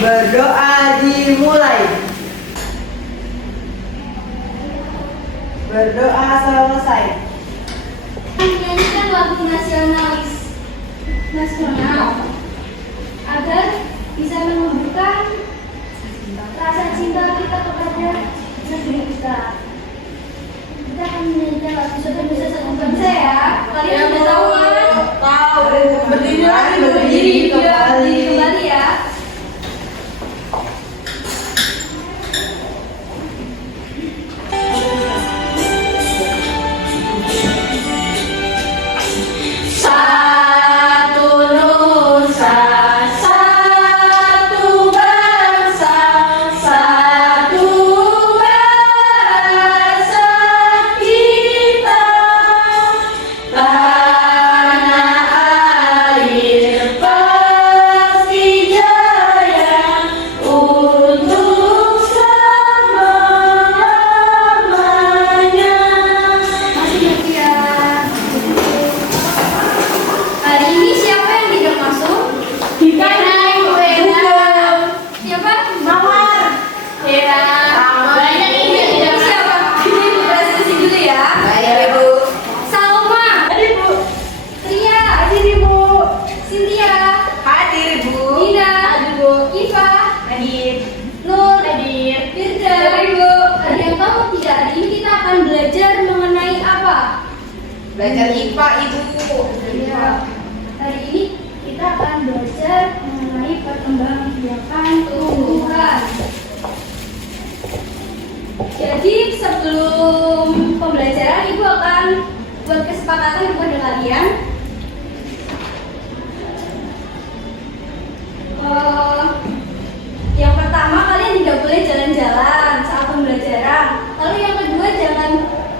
Berdoa dimulai. Berdoa selesai. Menyanyikan lagu nasional agar bisa menumbuhkan rasa cinta kita kepada negeri kita. Kita akan menyanyikan lagu Satu Nusa Satu Bangsa ya. Kalian sudah tahu kan? Tahu. Berdiri kembali ya. Belajar IPA, Ibu. Ya. Hari ini kita akan belajar mengenai perkembangbiakan tumbuhan. Jadi sebelum pembelajaran, Ibu akan buat kesepakatan kepada kalian. Yang pertama, kalian tidak boleh jalan-jalan saat pembelajaran. Lalu yang kedua, jangan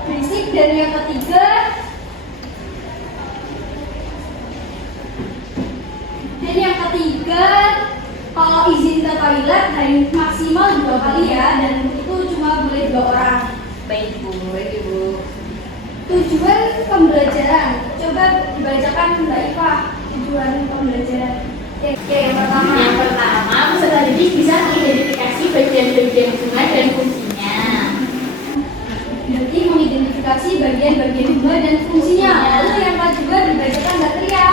berisik. Dan yang ketiga, kalau izin ke toilet dari maksimal 2 kali ya, dan itu cuma boleh 2 orang. Baik, Ibu. Tujuan pembelajaran, coba dibacakan Mbak Iva tujuan pembelajaran. Oke, yang pertama, peserta didik bisa mengidentifikasi bagian-bagian bunga dan fungsinya. Jadi mengidentifikasi bagian-bagian bunga dan fungsinya. Lalu yang kedua dibacakan Mbak Tria.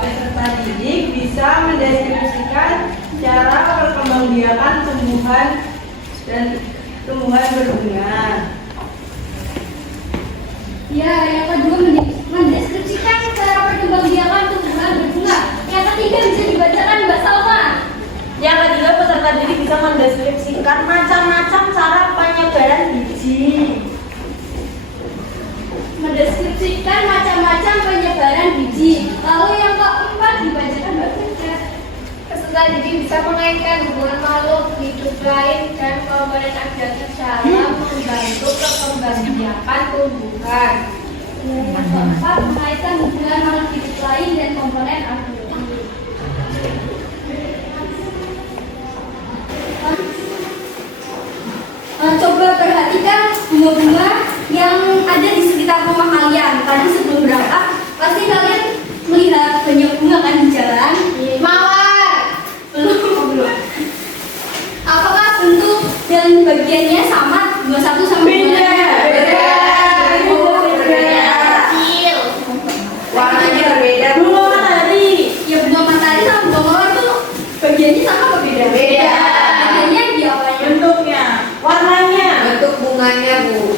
Peserta didik bisa mendeskripsikan cara perkembangbiakan tumbuhan dan tumbuhan berbunga. Ya, yang kedua mendeskripsikan cara perkembangbiakan tumbuhan berbunga. Yang ketiga bisa dibacakan Mbak Salma. Yang ketiga, peserta didik bisa mendeskripsikan macam-macam cara penyebaran biji. Mendeskripsikan macam-macam penyebaran biji. Lalu yang keempat dibacakan Mbak Tria. Peserta didik bisa mengaitkan hubungan makhluk hidup lain dan komponen agraris dalam membantu perkembangbiakan tumbuhan. Yang keempat mengaitkan hubungan makhluk hidup lain dan komponen agraris. Coba perhatikan bunga-bunga yang ada di sekitar rumah kalian. Tadi sebelum berangkat, pasti kalian melihat banyak bunga kan di jalan? Mawar. Belum. Apakah bentuk dan bagiannya sama? Bunga satu sama bunga Beda. Kecil. Warnanya berbeda. bunga matahari. Ya, bunga matahari sama bunga mawar tuh bagiannya sama apa beda? Beda. Bagiannya di apanya? Bentuknya, warnanya, Bentuk bunganya, Bu.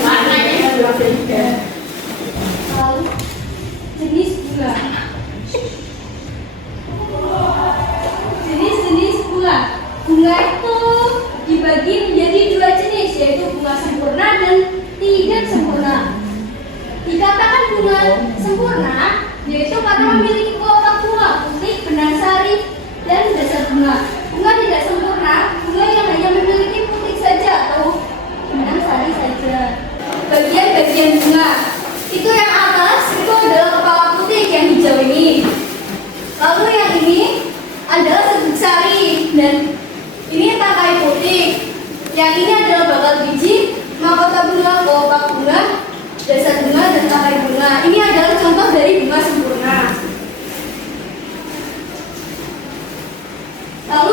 warnanya juga beda. Lalu jenis bunga. Jenis-jenis bunga. Bunga itu dibagi menjadi 2 jenis, yaitu bunga sempurna dan tidak sempurna. Dikatakan bunga sempurna yaitu karena memiliki kelopak bunga putih, benang sari, dan dasar bunga. Bunga tidak sempurna, bunga yang hanya memiliki putih saja atau benang sari saja. Bagian-bagian bunga itu yang atas itu adalah kepala putih yang hijau ini. Lalu yang ini adalah serbuk sari dan ini tangkai putih. Yang ini adalah bakal biji, mahkota bunga, kelopak bunga, dasar bunga, dan tangkai bunga. Ini adalah contoh dari bunga sempurna. Lalu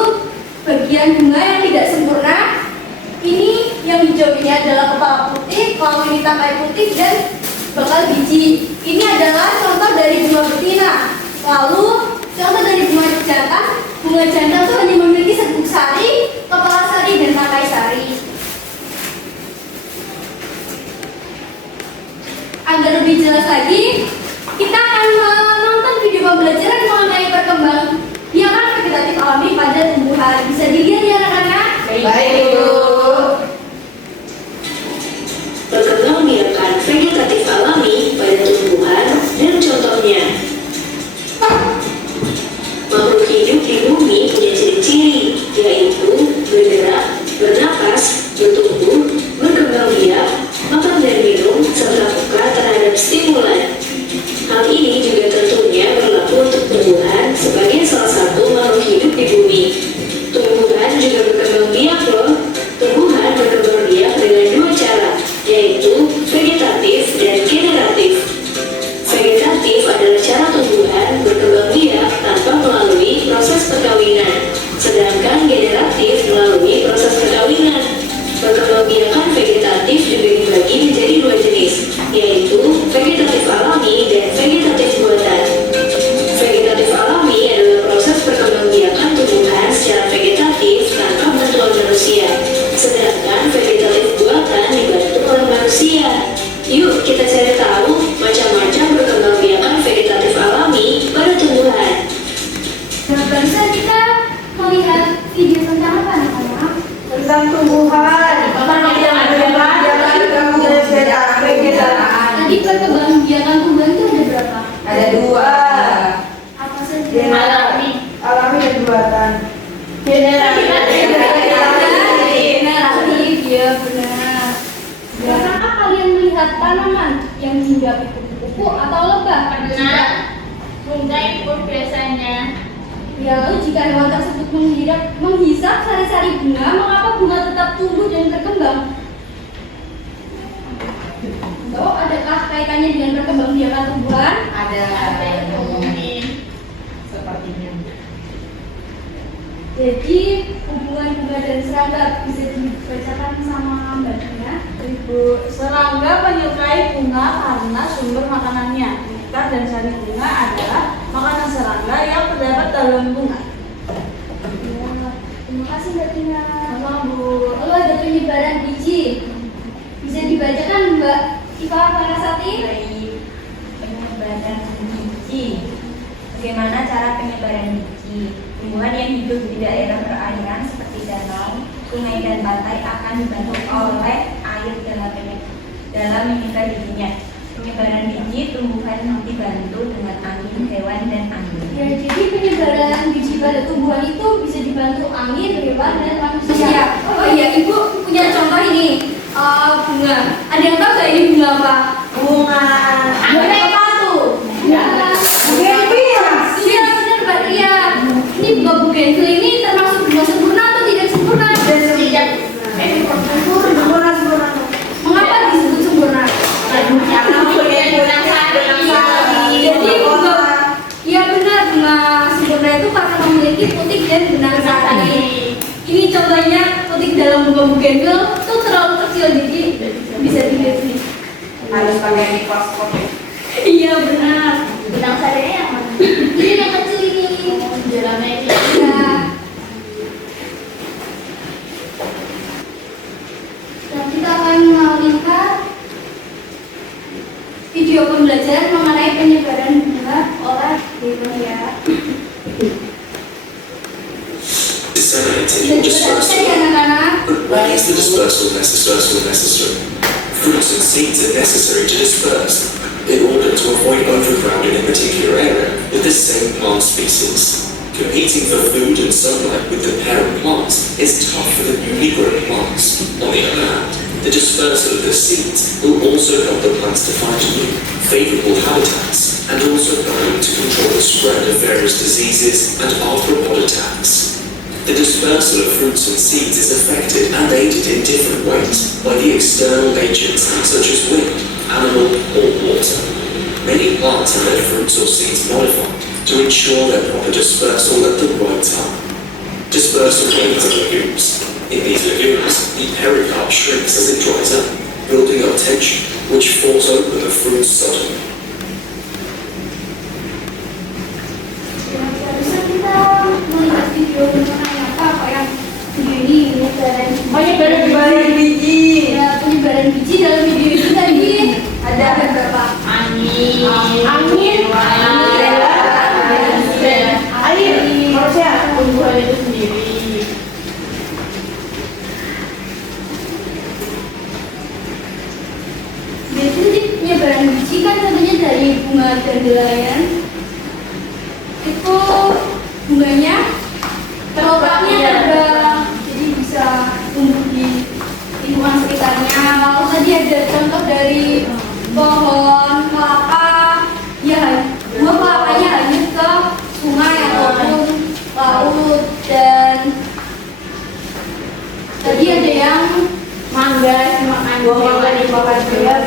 bagian bunga yang tidak sempurna. Ini yang hijau ini adalah kepala putih, kalau ini tangkai putih dan bakal biji. Ini adalah contoh dari bunga betina. Lalu contoh dari bunga jantan. Bunga jantan itu hanya memiliki serbuk sari, kepala sari dan tangkai sari. Agar lebih jelas lagi, kita akan menonton video pembelajaran mengenai perkembangbiakan vegetatif alami pada tumbuhan. Bisa dilihat ya anak-anak? Baik, Bu. Perkembangbiakan vegetatif alami pada tumbuhan dan contohnya. Makhluk hidup di bumi punya ciri-ciri, yaitu bergerak, bernapas, bertumbuh, berkembang biak, makan dan minum, serta peka terhadap stimulan. Hal ini juga tentunya berlaku untuk tumbuhan sebagai salah satu makhluk hidup di bumi. Tumbuhan juga berkembang biak loh. Tumbuhan berkembang biak dengan dua cara, yaitu vegetatif dan generatif. Vegetatif adalah cara tumbuhan berkembang biak tanpa melalui proses perkawinan, sedangkan generatif melalui proses perkawinan. Perkembangbiakan vegetatif juga dibagi menjadi dua jenis, yaitu vegetatif alami dan vegetatif buatan. Vegetatif alami adalah proses perkembangbiakan tumbuhan secara vegetatif tanpa bantuan manusia, sedangkan vegetatif buatan dibantu oleh manusia. Yuk kita cari tahu macam-macam perkembangbiakan vegetatif alami pada tumbuhan. Nah, barusan kita melihat video tentang apa anak-anak? Tentang tumbuhan. Tadi perkembangbiakan tumbuhan itu ada berapa? Ada dua. Apa saja? Alami dan buatan. Generatif, ya benar. Pernahkah kalian melihat tanaman yang menghinggapi kupu-kupu atau lebah? Pernah. Bunga ikut biasanya. Ya, lalu jika hewan tersebut menghisap sari-sari bunga, mengapa bunga tetap tumbuh dan berkembang? Atau adakah kaitannya dengan perkembangbiakan tumbuhan? Ada. Mungkin. Sepertinya. Jadi hubungan bunga dan serangga bisa dibacakan sama mbaknya. Ibu, serangga menyukai bunga karena sumber makanannya. Nektar dan sari bunga adalah makanan serangga yang terdapat dalam bunga. Ya, terima kasih Mbak Tina. Sama Bu. Lalu ada penyebaran biji. Bisa dibacakan Mbak Iva Parasati? Penyebaran biji. Bagaimana cara penyebaran biji? Tumbuhan yang hidup di daerah perairan seperti danau, sungai dan pantai akan dibantu oleh air dalam menyebar bijinya. Penyebaran biji tumbuhan dibantu dengan angin, hewan, dan angin. Ya, jadi penyebaran biji pada tumbuhan itu bisa dibantu angin, hewan, dan manusia. Oh iya, Ibu punya contoh ini. Bunga. Ada yang tahu nggak ini bunga apa? Bunga. Bunga apa tuh? Bunga. Bougainville. Iya, benar Mbak Ria. Ini bunga bougainville ini termasuk bunga sempurna atau tidak sempurna? Sempurna. Mengapa disebut sempurna? Karena punya benang sari. Jadi bunga, ya benar bunga sempurna itu karena memiliki putik dan benang sari. Ini contohnya putik dalam bunga bougainville itu terlalu kecil jadi bisa dilihat nih. Harus pakai mikroskop. Iya benar. Benang sarinya yang mana? Ini yang kecil ini. Jalannya itu. Ya. Dan kita akan melihat video pembelajaran mengenai penyebaran bunga oleh Dewa. Disseminating or dispersal. Anak-anak. Why is the dispersal necessary? Fruits and seeds are necessary to disperse in order to avoid overcrowding a particular area with the same plant species. Competing for food and sunlight with the parent plants is tough for the newly grown plants. On the other hand, the dispersal of the seeds will also help the plants to find new, favorable habitats and also help to control the spread of various diseases and arthropod attacks. The dispersal of fruits and seeds is affected and aided in different ways by the external agents such as wind, animal or water. Many plants have their fruits or seeds modified to ensure their proper dispersal at the right time. Dispersal First remains are legumes. In these legumes, the pericarp shrinks as it dries up, building up tension, which forms open the fruit's bottom. Barusan kita melihat video mengenai apa yang video ini Penyebaran biji. ya penyebaran biji dalam video itu tadi ada berapa? Angin. Angin. Air. Manusia. Tumbuhan itu sendiri. Biasanya penyebaran biji kan contohnya dari bunga dandelion. Itu bunganya kelompoknya terbang, jadi bisa tumbuh di lingkungan sekitarnya. Lalu tadi ada contoh dari pohon kelapa, ya buah kelapanya hanyut ke sungai ataupun laut. Dan tadi ada yang Mangga dimakan. Buah mangga dimakan juga.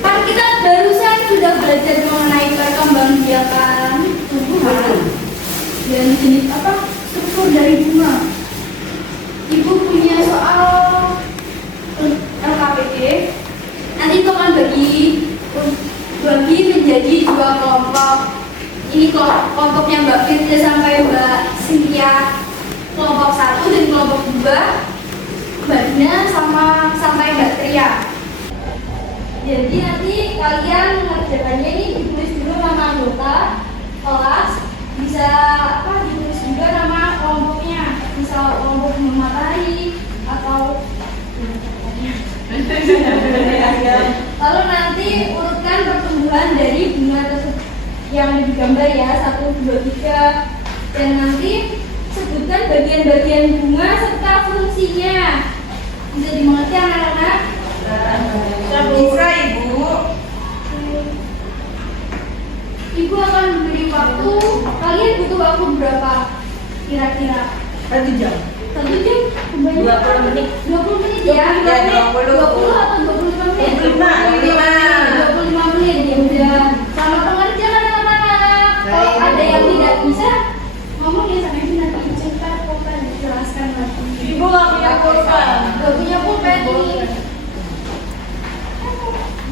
kan kita barusan sudah belajar mengenai perkembangbiakan tumbuhan dan jenis apa struktur dari bunga. Ibu punya soal LKPD. Nanti itu akan bagi menjadi dua kelompok. Ini kelompoknya Mbak Firda sampai Mbak Cynthia, kelompok 1, dan kelompok 2 Mbak Dina sampai Mbak Tria. Jadi nanti kalian mengerjakannya ini ditulis dulu nama anggota kelas, bisa ditulis juga nama kelompoknya, misal kelompok matahari atau lalu nanti urutkan pertumbuhan dari bunga tersebut yang ada di gambar ya, 1, 2, 3, dan nanti sebutkan bagian-bagian bunga serta fungsinya. Bisa dimengerti anak-anak? Bisa, Ibu. Ibu akan memberi waktu. Kalian butuh waktu berapa? Kira-kira 1 jam. 1 jam? Kebanyakan. 20 menit. 20 menit ya? 20 atau 25 menit? 25 menit ya udah. Sama pengerjaan anak-anak. Kalau Baik. ada yang tidak bisa, ngomong ya sama ibu nanti cepat kok kan dijelaskan lagi. Ibu nggak punya pulpen. Gak punya pulpen ini.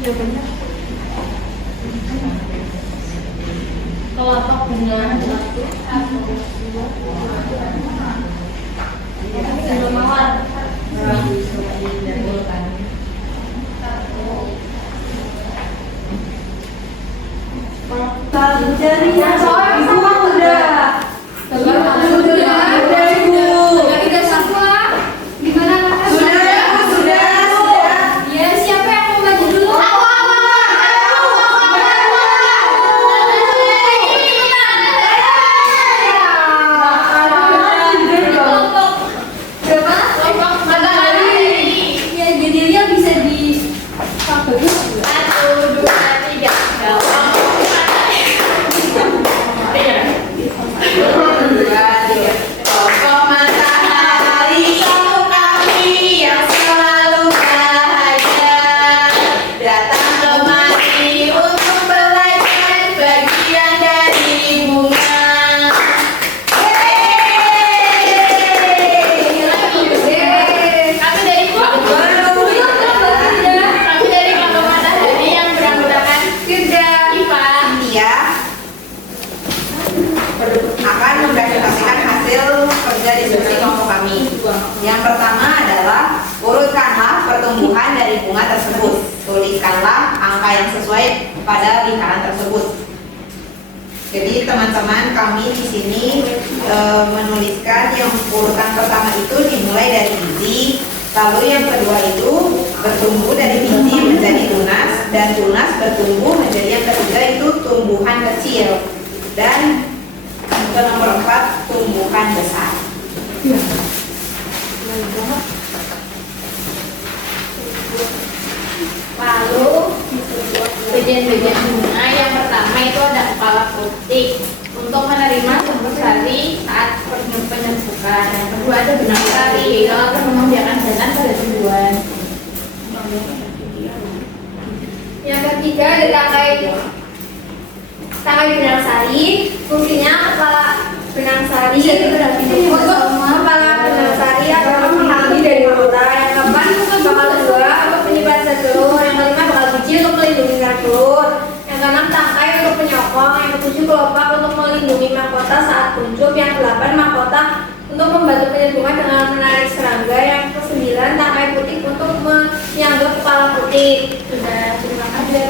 Ya benar. Kelompok bunga 1, 2, 3, mawar. Jarinya Ibu udah. Udah Ibu. Kita semua. Gimana anak-anak? Sudah. Ya, siapa yang mau maju dulu? Aku. Kelompok berapa? Kelompok matahari. Ya, jadi dia bisa di bagi. 1, 2, 3. Kelompok matahari, kamu kami yang selalu bahagia. Datang kemari untuk belajar bagian dari bunga. Kami dari kelompok matahari yang beranggotakan Firda, Iva. Cynthia akan mempresentasikan hasil kerja diskusi kelompok kami. Yang pertama adalah urutkanlah pertumbuhan dari bunga tersebut. Tuliskanlah angka yang sesuai pada lingkaran tersebut. Jadi teman-teman kami di sini menuliskan yang urutan pertama itu dimulai dari biji, lalu yang kedua itu bertumbuh dari biji menjadi tunas, dan tunas bertumbuh menjadi yang ketiga itu tumbuhan kecil, dan ke nomor 4 tumbuhan besar. Lalu bagian-bagian bunga yang pertama itu ada kepala putih untuk menerima sumber sari saat penyembuhan. Yang kedua ada benang sari yaitu akan membiarkan jalan pada tumbuhan. Yang ketiga ada tangkai benang sari. Fungsinya kepala benang sari untuk 7 kelopak untuk melindungi mahkota saat kuncup, yang 8 mahkota untuk membantu penyambungan dengan menarik serangga, yang ke-9 tangkai putih untuk menyangga kepala putih. Sudah, terima kasih.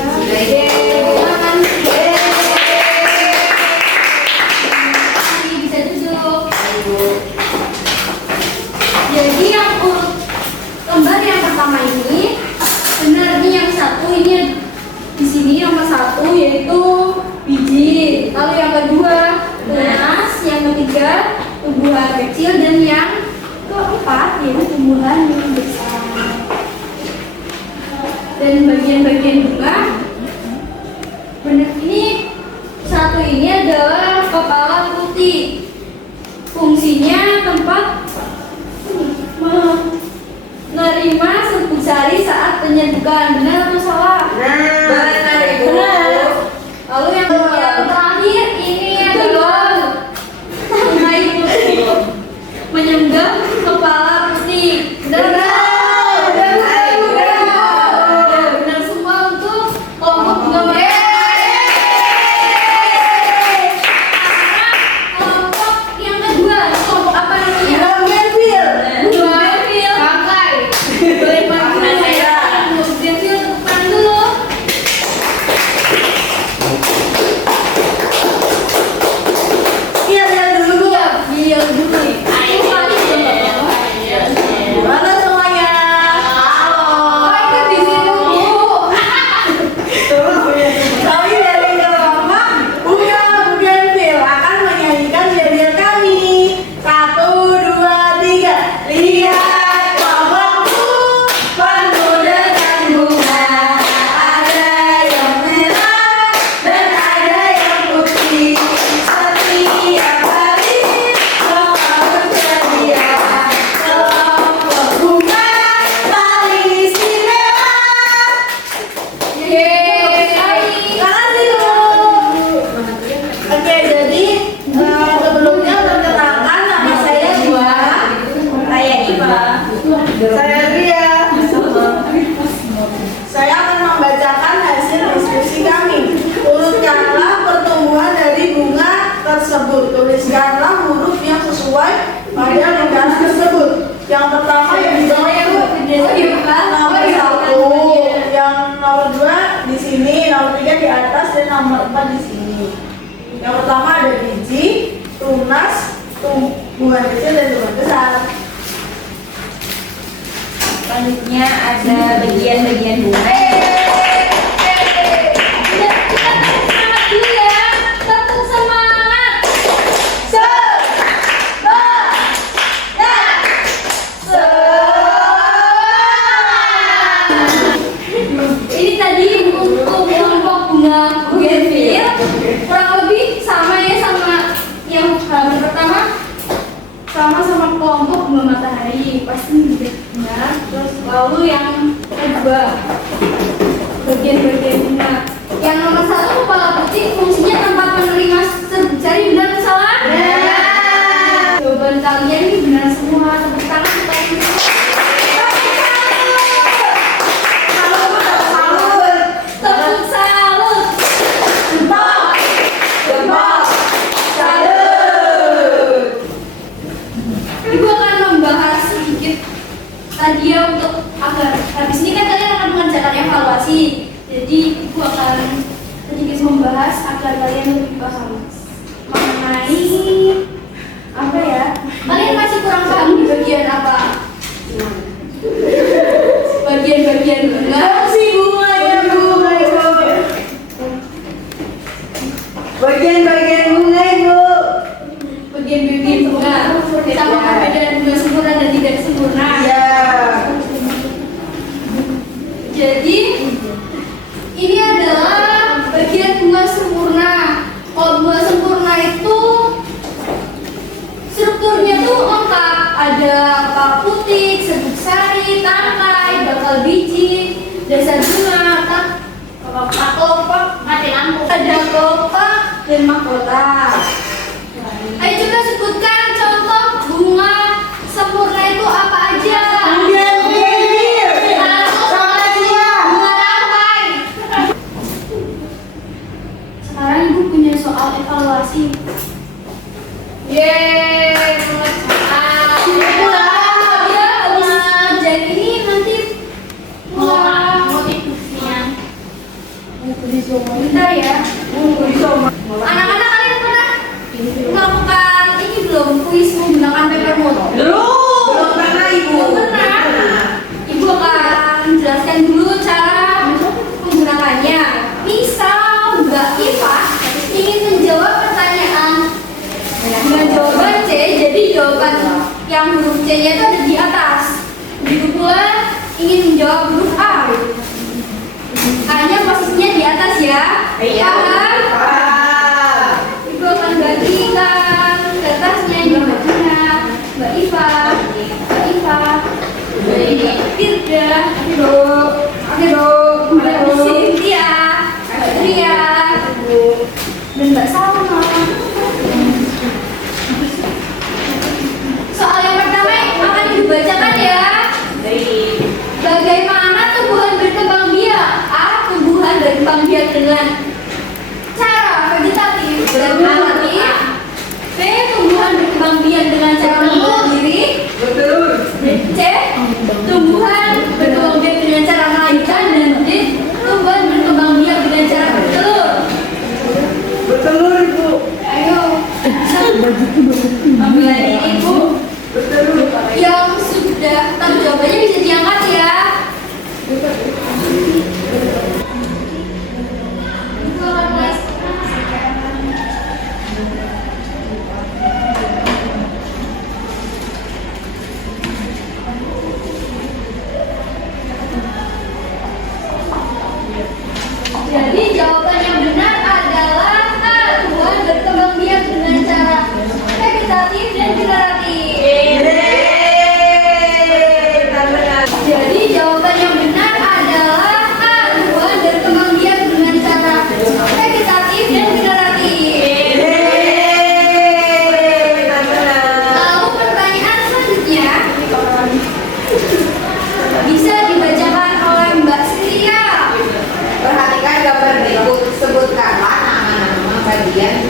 Bisa duduk. Jadi yang urut lembar yang pertama ini benar, nih yang satu ini di sini nomor 1 yaitu biji, lalu yang kedua tunas, yang ketiga tumbuhan kecil, dan yang keempat yaitu tumbuhan yang besar. Dan bagian-bagian bunga benar ini satu ini adalah kepala putih, fungsinya tempat menerima serbuk sari saat penyedukan. Benar atau salah? Benar. Lalu yang terakhir ini adalah tangkai putih menyangga kepala putih. Benar semua untuk kelompok bunga merah. Kelompok yang kedua, kelompok apa namanya? Bougainville. Bangkai. Boleh bantu saya? Bougainville depan dulu. Iya dulu. Gimana semuanya? Halo. Ikut di sini dulu. Kami dari kelompok Bunga Bougainville akan menyanyikan yel-yel kami. 1, 2, 3. Lihat kelompokku penuh dengan bunga. Ada yang merah dan ada yang putih. Setiap hari kelompok bersedia. Kelompok bunga paling istimewa. Makasih dulu. Oke, jadi sebelumnya perkenalkan, nama saya Dua. Saya Iva. Saya Ria. Saya akan membacakan hasil diskusi kami. Urutkanlah pertumbuhan dari bunga tersebut. Tuliskanlah huruf yang sesuai pada negara tersebut. Yang pertama yang di bawah itu nomor 1, yang nomor 2 di sini, nomor 3 di atas, dan nomor 4 di sini. Yang pertama ada biji, tunas, tumbuhan kecil, dan tumbuhan besar. Selanjutnya ada bagian-bagian bunga. Kita semangat dulu ya. Tepuk semangat. Ini tadi untuk kelompok bunga Bougainville kurang lebih sama ya, sama yang pertama, sama kelompok bunga matahari, pasti benar. Terus lalu yang kedua bagian-bagian bunga. Yang nomor 1 kepala putih, fungsinya tempat menerima serbuk sari. Benar atau salah? Jawaban kalian ini benar semua. Tepuk tangan supaya tepuk salut. Ibu akan membahas sedikit tadi ya, untuk agar habis ini kan kalian akan mengerjakan evaluasi. Jadi ibu akan sedikit membahas agar kalian lebih paham mengenai apa ya. Kalian masih kurang paham di bagian apa? Bagian-bagian bunga. Bagian-bagian bunga itu. Bagian-bagian bunga. Sama perbedaan bunga sempurna dan tidak sempurna. Ya. Jadi ini adalah bagian bunga sempurna. Kalau bunga sempurna itu strukturnya tuh lengkap. Ada kepala putih, serbuk sari, tangkai, bakal biji, dasar bunga, kelopak, ada kelopak dan mahkota. Ayo coba sebutkan contoh bunga sempurna itu apa aja? Bunga tangkai. Sekarang ibu punya soal remote? Belum pernah Ibu. Belum pernah. Ibu akan jelaskan dulu cara menggunakannya. Misal Mbak Iva ingin menjawab pertanyaan dengan jawaban C, jadi jawaban yang huruf C-nya itu ada di atas. Begitu pula ingin menjawab huruf A, A-nya posisinya di atas ya. Paham? Ibu akan bagikan kertasnya di mana? Mbak Iva, Firda, Mbak Cynthia, Mbak Tria, dan Mbak Salma. Soal yang pertama akan dibacakan ya. Bagaimana tumbuhan berkembang biak? A. Tumbuhan berkembang biak dengan cara vegetatif dan alamiah. B. Tumbuhan berkembang biak dengan cara membuat diri. C. Tumbuhan berkembang biak dengan cara melahirkan. Dan D. Tumbuhan berkembang biak dengan cara bertelur. Bertelur Ibu. Ayo, ambil ini Ibu. Yang sudah tahu jawabannya bisa diangkat ya. Ibu akan mulai. Jadi jawaban yang benar adalah A. Tumbuhan berkembang biak dengan cara vegetatif dan generatif. Jadi jawaban yang benar adalah A. Tumbuhan berkembang biak dengan cara vegetatif dan generatif. Lalu pertanyaan selanjutnya bisa dibacakan oleh Mbak Cynthia. Perhatikan gambar berikut. Sebutkanlah nama-nama bagian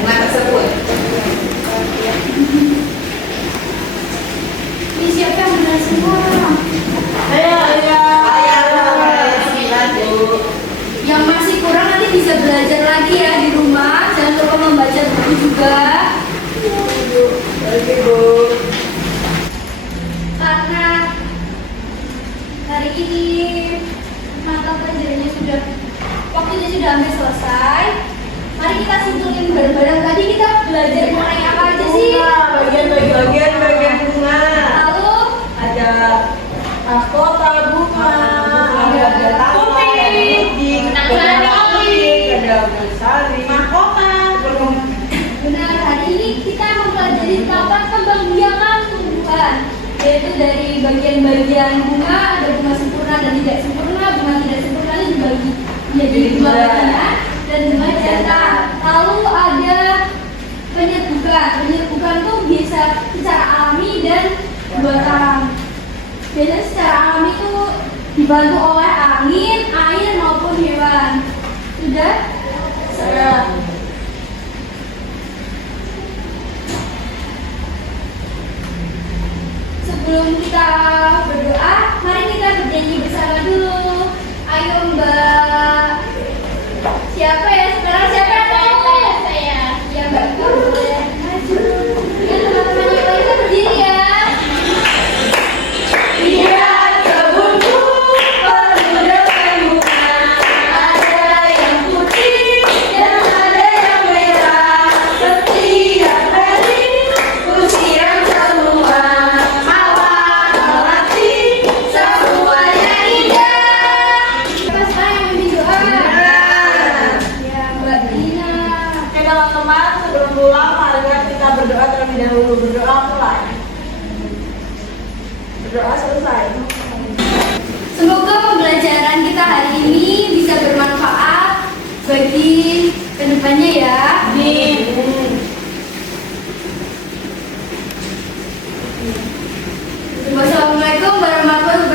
bunga tersebut. Ini siapa yang benar semua? Yang masih kurang nanti bisa belajar lagi ya di rumah. Jangan lupa membaca buku juga. Karena hari ini mata pelajarannya waktunya sudah hampir selesai. Mari kita simpulin bareng-bareng. Tadi kita belajar mengenai apa aja sih? Bagian bunga. Lalu Ada mahkota bunga, ada putih, ada bersari, mahkota. benar, hari ini kita mempelajari tentang pembiakan tumbuhan, yaitu dari bagian-bagian bunga, ada bunga sempurna dan tidak sempurna. Bunga tidak sempurna itu dibagi menjadi dua bagian dan bunga jantan. Lalu ada penyerbukan. Penyerbukan itu bisa secara alami dan buatan. Biasanya secara alami itu dibantu oleh angin, air maupun hewan. Sudah? Sudah. Sebelum kita berdoa, mari kita bernyanyi bersama dulu. Ayo Mbak. Siapa ya sekarang? Siapa yang tahu? Saya. Ya Mbak Ibu boleh maju. Ya teman-teman yang lain kita berdiri ya. Lihat kebunku penuh dengan bunga, ada yang putih dan ada yang merah. Setiap hari ku siram semua, mawar melati semuanya indah. Siapa sekarang yang memimpin doa? Ya Mbak Dina. Oke teman-teman, sebelum pulang mari kita berdoa terlebih dahulu. Berdoa mulai. Berdoa selesai. Semoga pembelajaran kita hari ini bisa bermanfaat bagi kedepannya ya. Amin. Wassalamualaikum warahmatullahi